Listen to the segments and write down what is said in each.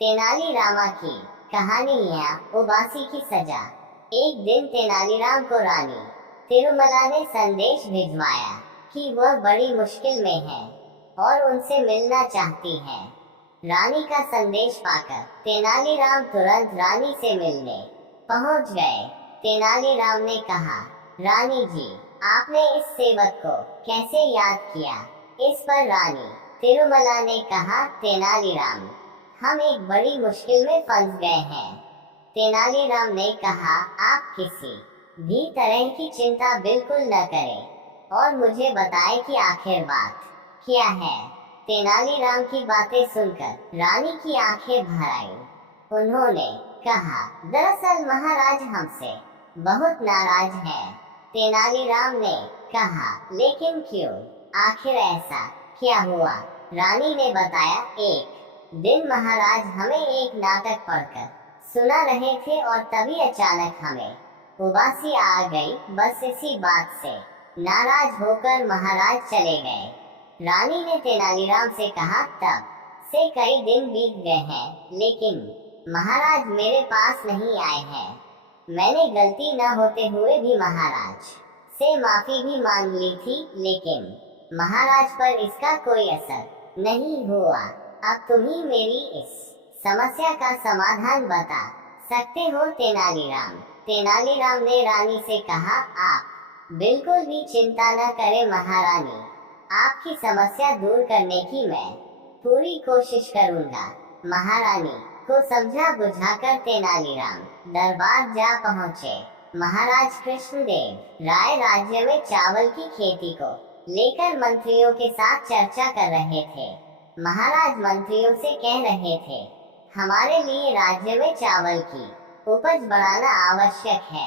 तेनालीरामा की कहानी या उबासी की सजा। एक दिन तेनालीराम को रानी तिरुमला ने संदेश भिजवाया कि वह बड़ी मुश्किल में है और उनसे मिलना चाहती है। रानी का संदेश पाकर तेनालीराम तुरंत रानी से मिलने पहुंच गए। तेनालीराम ने कहा, रानी जी, आपने इस सेवक को कैसे याद किया? इस पर रानी तिरुमला ने कहा, तेनालीराम, हम एक बड़ी मुश्किल में फंस गए हैं। तेनालीराम ने कहा, आप किसी भी तरह की चिंता बिल्कुल न करें और मुझे बताएं कि आखिर बात क्या है। तेनालीराम की बातें सुनकर रानी की आंखें भर आईं। उन्होंने कहा, दरअसल महाराज हमसे बहुत नाराज हैं। तेनालीराम ने कहा, लेकिन क्यों? आखिर ऐसा क्या हुआ? रानी ने बताया, एक दिन महाराज हमें एक नाटक पढ़कर सुना रहे थे और तभी अचानक हमें उबासी आ गई। बस इसी बात से नाराज होकर महाराज चले गए। रानी ने तेनालीराम से कहा, तब से कई दिन बीत गए हैं, लेकिन महाराज मेरे पास नहीं आए हैं। मैंने गलती न होते हुए भी महाराज से माफी भी मांग ली थी, लेकिन महाराज पर इसका कोई असर नहीं हुआ। अब तुम ही मेरी इस समस्या का समाधान बता सकते हो तेनालीराम। तेनालीराम ने रानी से कहा, आप बिल्कुल भी चिंता न करें महारानी, आपकी समस्या दूर करने की मैं पूरी कोशिश करूंगा। महारानी को समझा बुझाकर तेनालीराम दरबार जा पहुंचे। महाराज कृष्णदेव राय राज्य में चावल की खेती को लेकर मंत्रियों के साथ चर्चा कर रहे थे। महाराज मंत्रियों से कह रहे थे, हमारे लिए राज्य में चावल की उपज बढ़ाना आवश्यक है।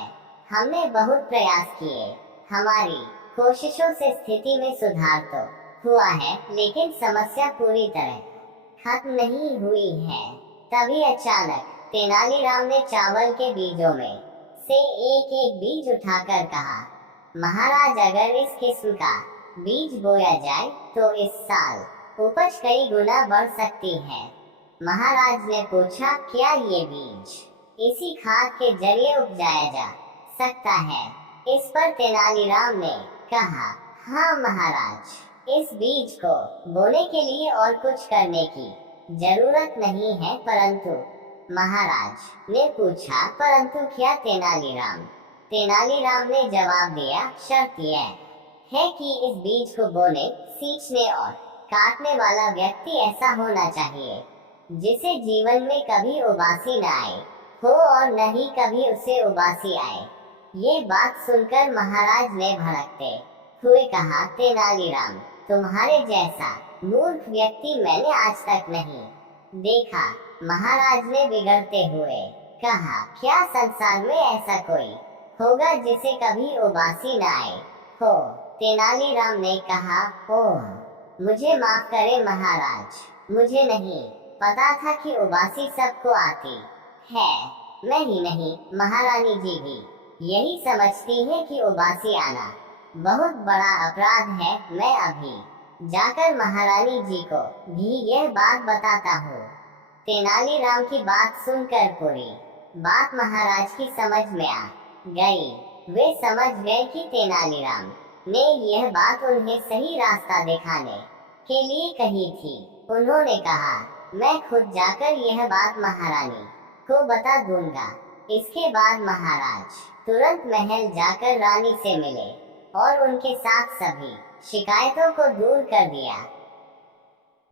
हमने बहुत प्रयास किए, हमारी कोशिशों से स्थिति में सुधार तो हुआ है, लेकिन समस्या पूरी तरह खत्म नहीं हुई है। तभी अचानक तेनालीराम ने चावल के बीजों में से एक एक बीज उठाकर कहा, महाराज, अगर इस किस्म का बीज बोया जाए तो इस साल उपज कई गुना बढ़ सकती है। महाराज ने पूछा, क्या ये बीज इसी खाद के जरिए उपजाया जा सकता है? इस पर तेनालीराम ने कहा, हाँ महाराज, इस बीज को बोने के लिए और कुछ करने की जरूरत नहीं है। परंतु महाराज ने पूछा, परंतु क्या तेनालीराम? तेनालीराम ने जवाब दिया, शर्त यह है कि इस बीज को बोने, सींचने और काटने वाला व्यक्ति ऐसा होना चाहिए जिसे जीवन में कभी उबासी न आए हो और न ही कभी उसे उबासी आए। ये बात सुनकर महाराज ने भड़कते हुए कहा, तेनालीराम, तुम्हारे जैसा मूर्ख व्यक्ति मैंने आज तक नहीं देखा। महाराज ने बिगड़ते हुए कहा, क्या संसार में ऐसा कोई होगा जिसे कभी उबासी न आए हो? तेनालीराम ने कहा, ओह, मुझे माफ करें महाराज, मुझे नहीं पता था कि उबासी सबको आती है। मैं ही नहीं, महारानी जी भी यही समझती है कि उबासी आना बहुत बड़ा अपराध है। मैं अभी जाकर महारानी जी को भी यह बात बताता हूँ। तेनालीराम की बात सुनकर पूरी बात महाराज की समझ में आ गई। वे समझ गए कि तेनालीराम ने यह बात उन्हें सही रास्ता दिखाने के लिए कही थी। उन्होंने कहा, मैं खुद जाकर यह बात महारानी को बता दूंगा। इसके बाद महाराज तुरंत महल जाकर रानी से मिले और उनके साथ सभी शिकायतों को दूर कर दिया।